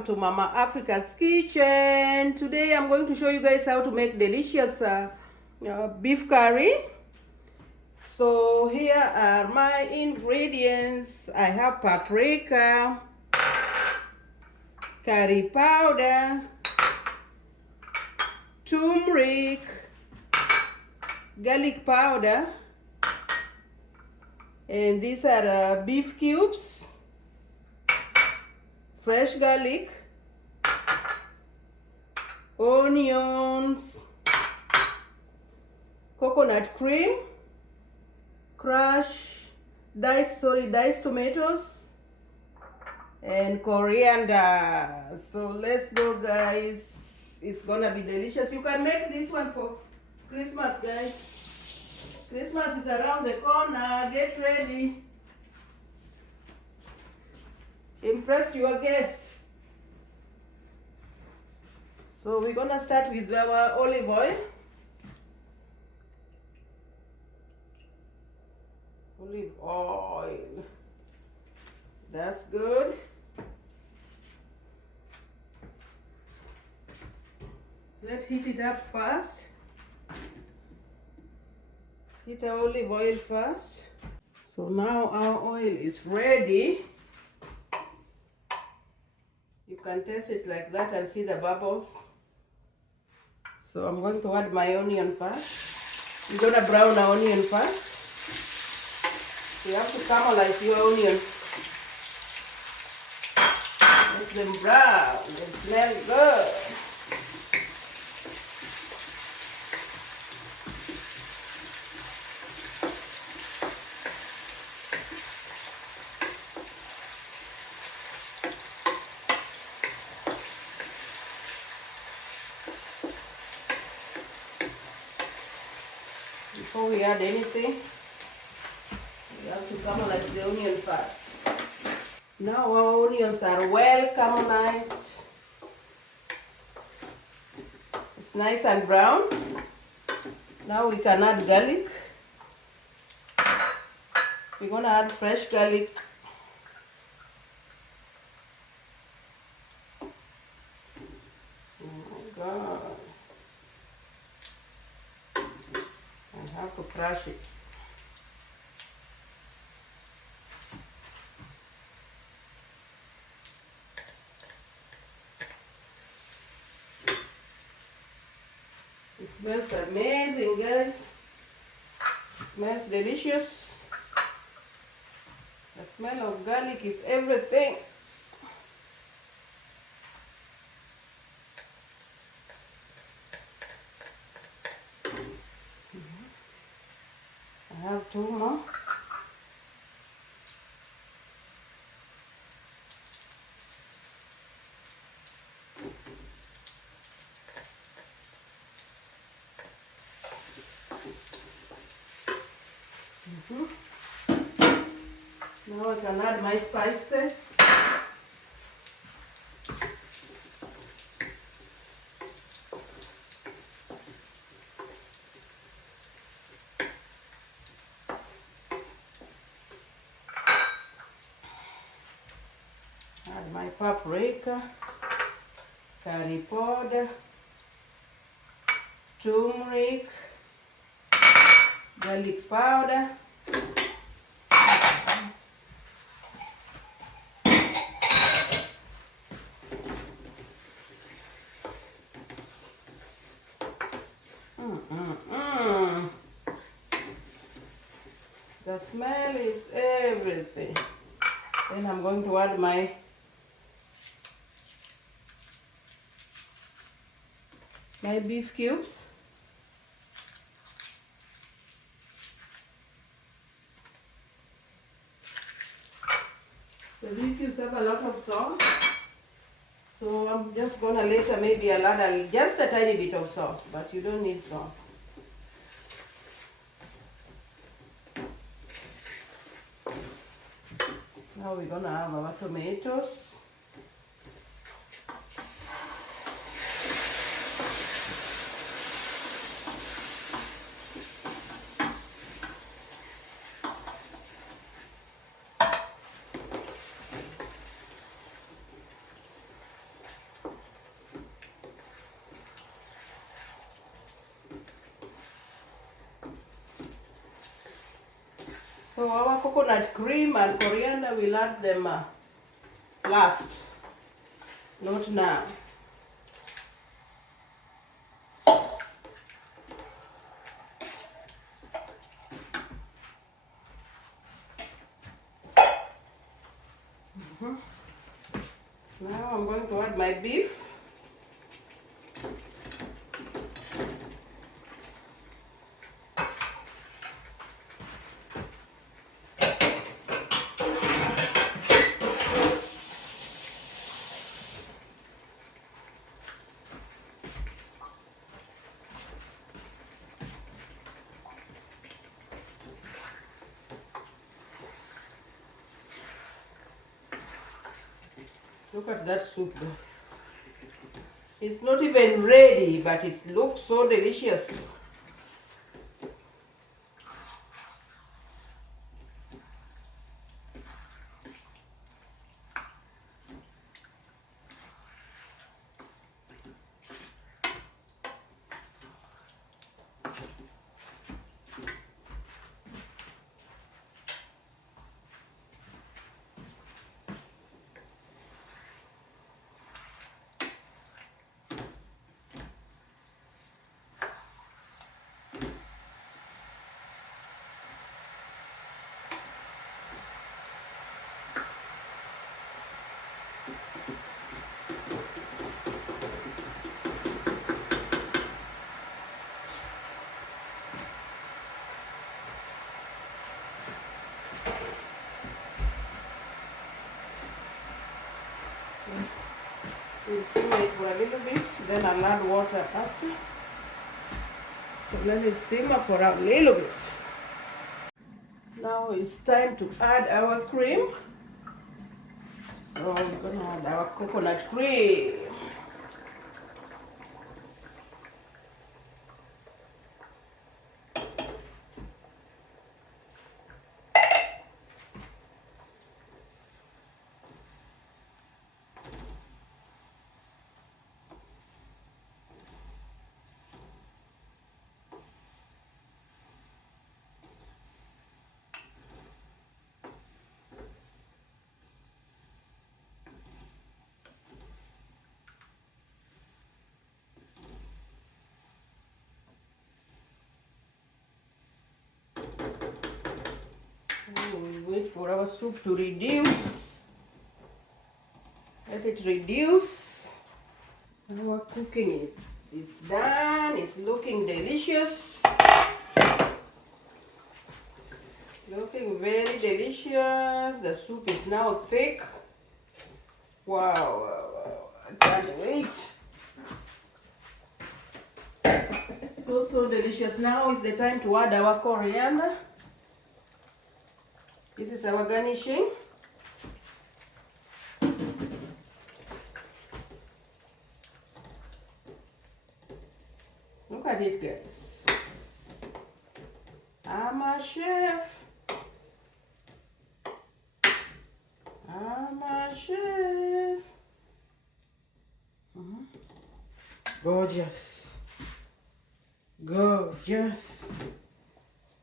welcome to Mama Africa's Kitchen. Today I'm going to show you guys how to make delicious beef curry. So here are my ingredients. I have paprika, curry powder, turmeric, garlic powder, and these are beef cubes, fresh garlic, onions, coconut cream, diced tomatoes, and coriander. So let's go, guys. It's gonna be delicious. You can make this one for Christmas, guys. Christmas is around the corner. Get ready. Impress your guest. So we're gonna start with our olive oil. Olive oil. That's good. Let's heat it up first. Heat our olive oil first. So now our oil is ready. You can taste it like that and see the bubbles. So I'm going to add my onion first. You're gonna brown our onion first. You have to caramelize your onion. Make them brown. They smell good. Before we add anything, we have to caramelize the onion first. Now our onions are well caramelized. It's nice and brown. Now we can add garlic. We're gonna add fresh garlic. Oh my God. I have to crush it. It smells amazing, guys. It smells delicious. The smell of garlic is everything. I have two more. Now I can add my spices. Add my paprika, curry powder, turmeric, garlic powder, The smell is everything. Then I'm going to add my beef cubes. The beef cubes have a lot of salt, so I'm just gonna later maybe add just a tiny bit of salt, but you don't need salt. Now we're gonna have our tomatoes. So our coconut cream and coriander, we'll add them last, not now. Now I'm going to add my beef. Look at that soup, guys. It's not even ready, but it looks so delicious. We'll simmer it for a little bit, then I'll add water after. So let it simmer for a little bit. Now it's time to add our cream. So we're gonna add our coconut cream. We'll wait for our soup to reduce. Let it reduce. Now we're cooking it. It's done. It's looking delicious. Looking very delicious. The soup is now thick. Wow, wow, wow. I can't wait. So delicious. Now is the time to add our coriander. This is our garnishing. Look at it, guys. I'm a chef. I'm a chef. Gorgeous. Gorgeous.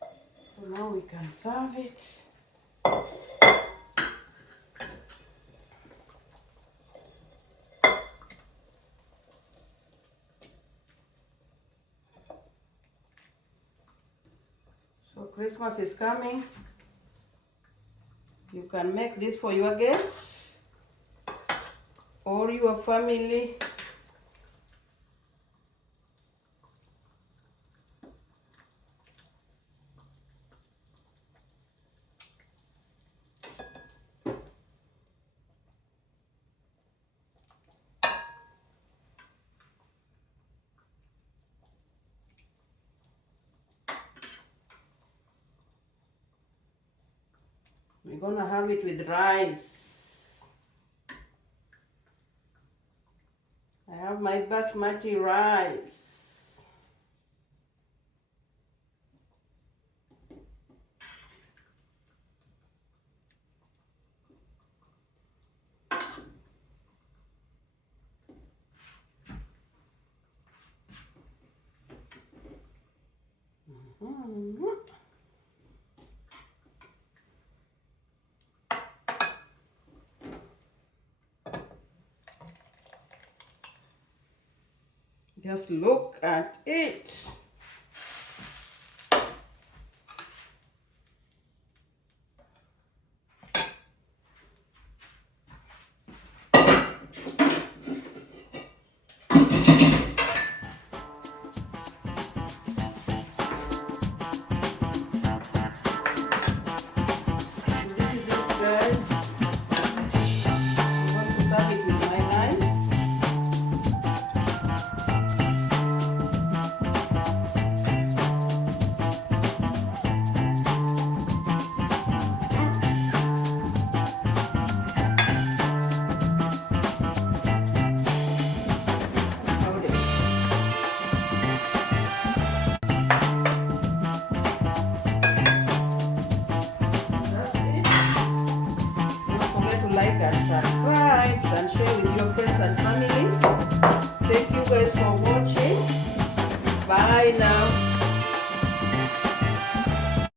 So now we can serve it. So Christmas is coming. You can make this for your guests or your family. We're gonna have it with rice. I have my basmati rice. Just look at it. Like and subscribe and share with your